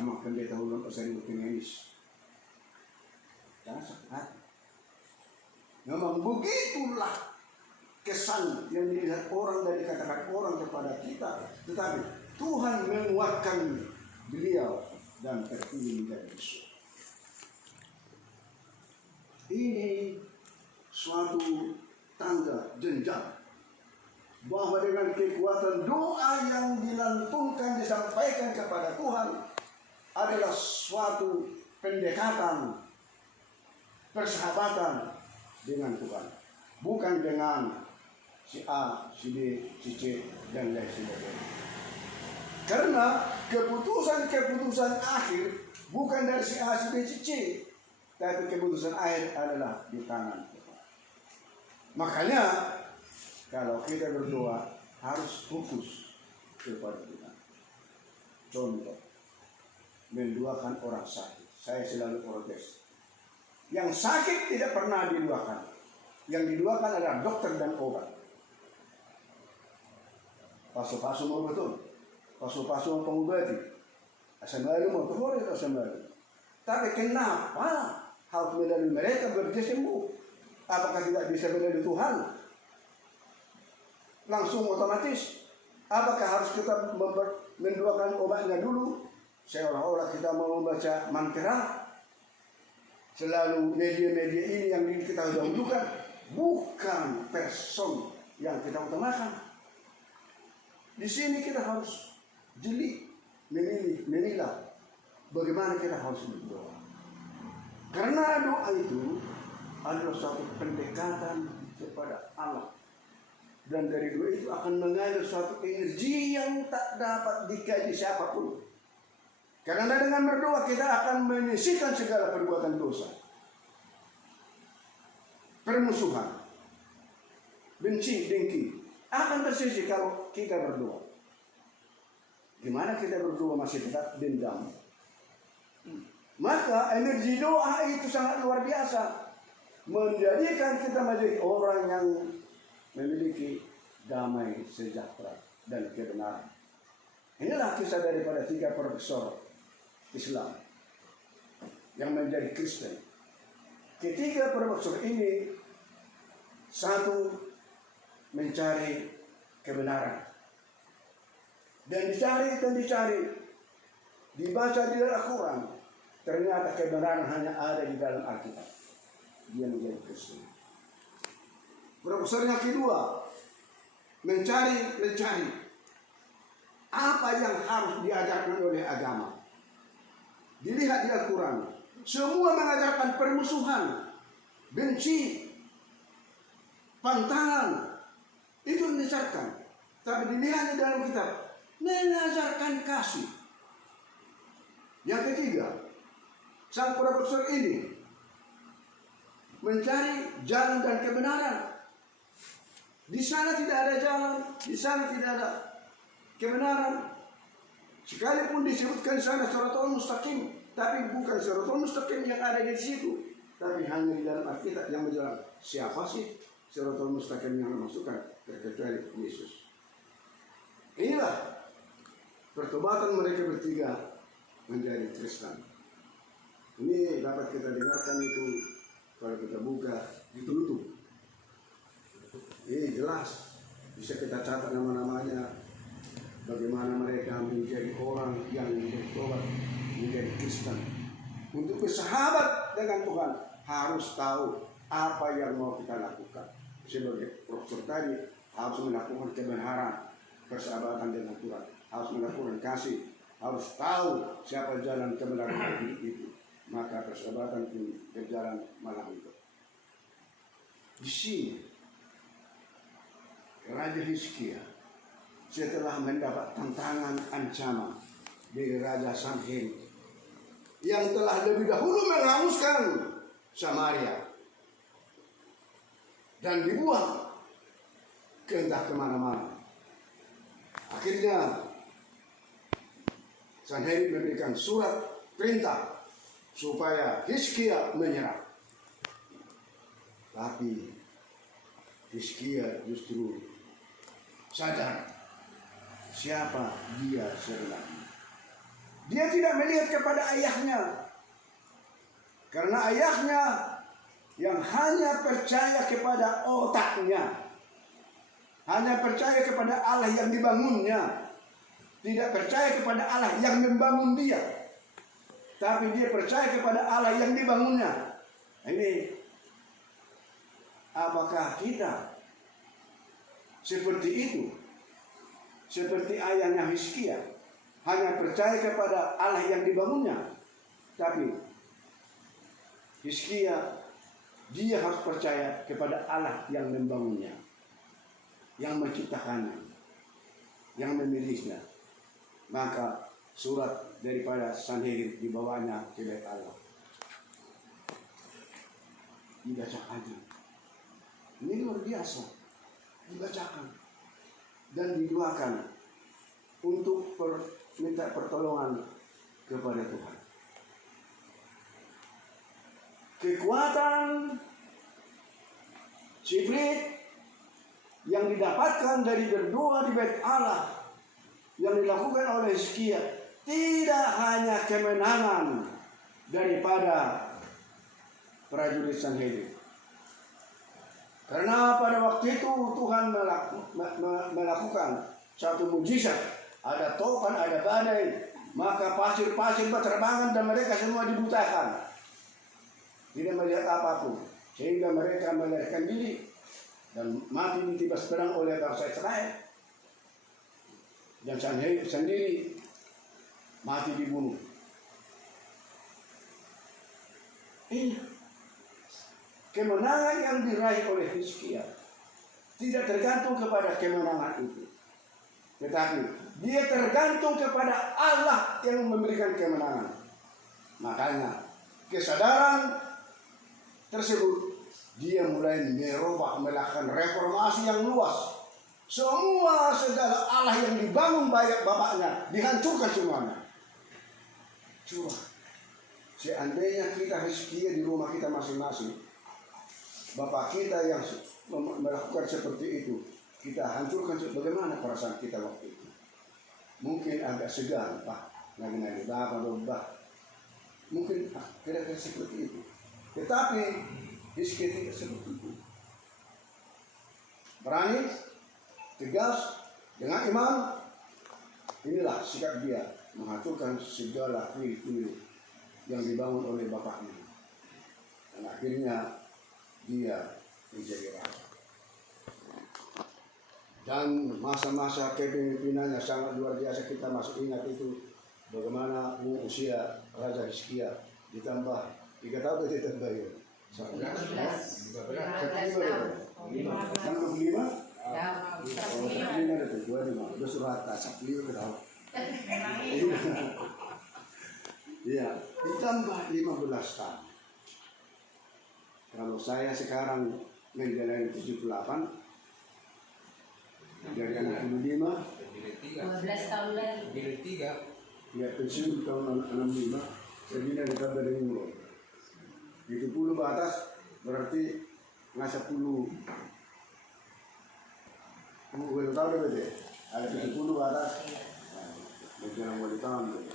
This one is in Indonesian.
sama pendeta ulun pasal Bukinenis. Jangan sakit hati. Memang begitulah kesan yang dilihat orang dari kata-kata orang kepada kita. Tetapi Tuhan menguatkan beliau dan terpilih menjadi Yesus. Ini suatu tanda jenjang bahwa dengan kekuatan doa yang dilantunkan disampaikan kepada Tuhan adalah suatu pendekatan persahabatan dengan Tuhan, bukan dengan si A, si B, si C dan lain sebagainya. Karena keputusan akhir bukan dari si A, si B, si C, tapi keputusan akhir adalah di tangan Tuhan. Makanya kalau kita berdoa harus fokus kepada Tuhan. Contoh, mendoakan orang sakit. Saya selalu protes. Yang sakit tidak pernah didoakan. Yang didoakan adalah dokter dan obat. Pasu-pasu mau betul. Pasu-pasu mau pengobati. Asal malu mau keluar itu asal malu. Tapi kenapa harus melalui mereka bekerja sembuh? Apakah tidak bisa melalui Tuhan? Langsung otomatis. Apakah harus kita mendoakan obatnya dulu? Seolah-olah kita mau membaca mantra. Selalu media-media ini yang kita dahulukan. Bukan person yang kita utamakan. Di sini kita harus jeli, memilah bagaimana kita harus berdoa. Karena doa itu adalah suatu pendekatan kepada Allah. Dan dari doa itu akan mengalir suatu energi yang tak dapat dikaji siapapun. Karena dengan berdoa kita akan menyisihkan segala perbuatan dosa. Permusuhan, benci, dengki akan tersisih kalau kita berdoa. Gimana kita berdoa masih tetap dendam? Maka energi doa itu sangat luar biasa, menjadikan kita menjadi orang yang memiliki damai, sejahtera dan kebenaran. Inilah kisah daripada 3 profesor Islam yang menjadi Kristen. Ketiga profesor ini, satu mencari kebenaran dan dicari, dibaca di dalam Al-Quran, ternyata kebenaran hanya ada di dalam Alkitab. Dia menjadi Kristen. Profesor yang kedua mencari apa yang harus diajarkan oleh agama. Dilihat di Al-Quran, semua mengajarkan permusuhan, benci, pantangan. Itu diajarkan. Tapi dilihat di dalam kitab, mengajarkan kasih. Yang ketiga, sang profesor ini mencari jalan dan kebenaran. Di sana tidak ada jalan, di sana tidak ada kebenaran. Sekalipun disebutkan di sana Shiratal Mustaqim, tapi bukan Shiratal Mustaqim yang ada di situ, tapi hanya di dalam Alkitab yang menjelaskan siapa sih Shiratal Mustaqim yang dimaksudkan, kecuali Yesus. Inilah pertobatan mereka bertiga menjadi Kristen. Ini dapat kita dengarkan itu kalau kita buka ditutup. Ini jelas bisa kita catat nama-namanya. Bagaimana mereka menjadi orang yang bertobat menjadi Kristen. Untuk bersahabat dengan Tuhan harus tahu apa yang mau kita lakukan. Sebagai profesor tadi harus melakukan kebenaran, persahabatan dengan Tuhan, harus melakukan kasih, harus tahu siapa jalan kebenaran itu. Maka persahabatan pun berjalan malam itu. Di sini Raja Hizkia setelah mendapat tantangan ancaman dari Raja Sanherib yang telah lebih dahulu menghanguskan Samaria dan dibuang ke entah kemana-mana. Akhirnya Sanherib memberikan surat perintah supaya Hizkia menyerah. Tapi Hizkia justru sadar siapa dia sebenarnya. Dia tidak melihat kepada ayahnya. Karena ayahnya yang hanya percaya kepada otaknya. Hanya percaya kepada Allah yang dibangunnya. Tidak percaya kepada Allah yang membangun dia. Tapi dia percaya kepada Allah yang dibangunnya. Ini, apakah kita seperti itu? Seperti ayahnya Hizkia, hanya percaya kepada Allah yang dibangunnya. Tapi Hizkia, dia harus percaya kepada Allah yang membangunnya, yang menciptakannya, yang memilihnya. Maka surat daripada Sanhedrin dibawanya ke bait Allah. Dibacakannya. Ini luar biasa. Dibacakan dan didoakan untuk minta pertolongan kepada Tuhan. Kekuatan Sifrit yang didapatkan dari berdoa di bait Allah yang dilakukan oleh Hizkia tidak hanya kemenangan daripada prajurit Sanhedrin. Karena pada waktu itu Tuhan melakukan satu mujizat. Ada topan, ada badai. Maka pasir-pasir berterbangan dan mereka semua dibutakan. Tidak melihat apapun. Sehingga mereka melarikan diri. Dan mati ditibas pedang oleh bangsa Israel. Dan Sanhedrin sendiri mati dibunuh. Ini kemenangan yang diraih oleh Hizkia tidak tergantung kepada kemenangan itu. Tetapi dia tergantung kepada Allah yang memberikan kemenangan. Makanya kesadaran tersebut dia mulai merubah, melakukan reformasi yang luas. Semua segala Allah yang dibangun banyak bapaknya dihancurkan semuanya. Coba, seandainya kita Hizkia di rumah kita masing-masing, bapak kita yang melakukan seperti itu, kita hancurkan, bagaimana perasaan kita waktu itu? Mungkin agak segan, Pak, nagi-nagi bapak. Mungkin kira-kira seperti itu. Tetapi Hizkia tidak seperti itu. Berani, tegas, dengan iman. Inilah sikap dia menghancurkan segala kuil-kuil yang dibangun oleh bapaknya. Dan akhirnya dia menjadi raja. Dan masa-masa kepemimpinannya sangat luar biasa. Kita masih ingat itu bagaimana usia Raja Hizkia ditambah 3 tahun ditambah ya. 15 tahun. 65? Udah surat tasak liur ke tahun. Iya, ditambah 15 tahun. Kalau saya sekarang menjalani 78 dari anak 65, 12 tahun lagi. Jadi 3. ya pensiun tahun 65, saya bina ditambah dari umur. 70 ke atas berarti ngasih 10. Gue tahu deh, ada 70 ke atas. Nah, jangan boleh tahu.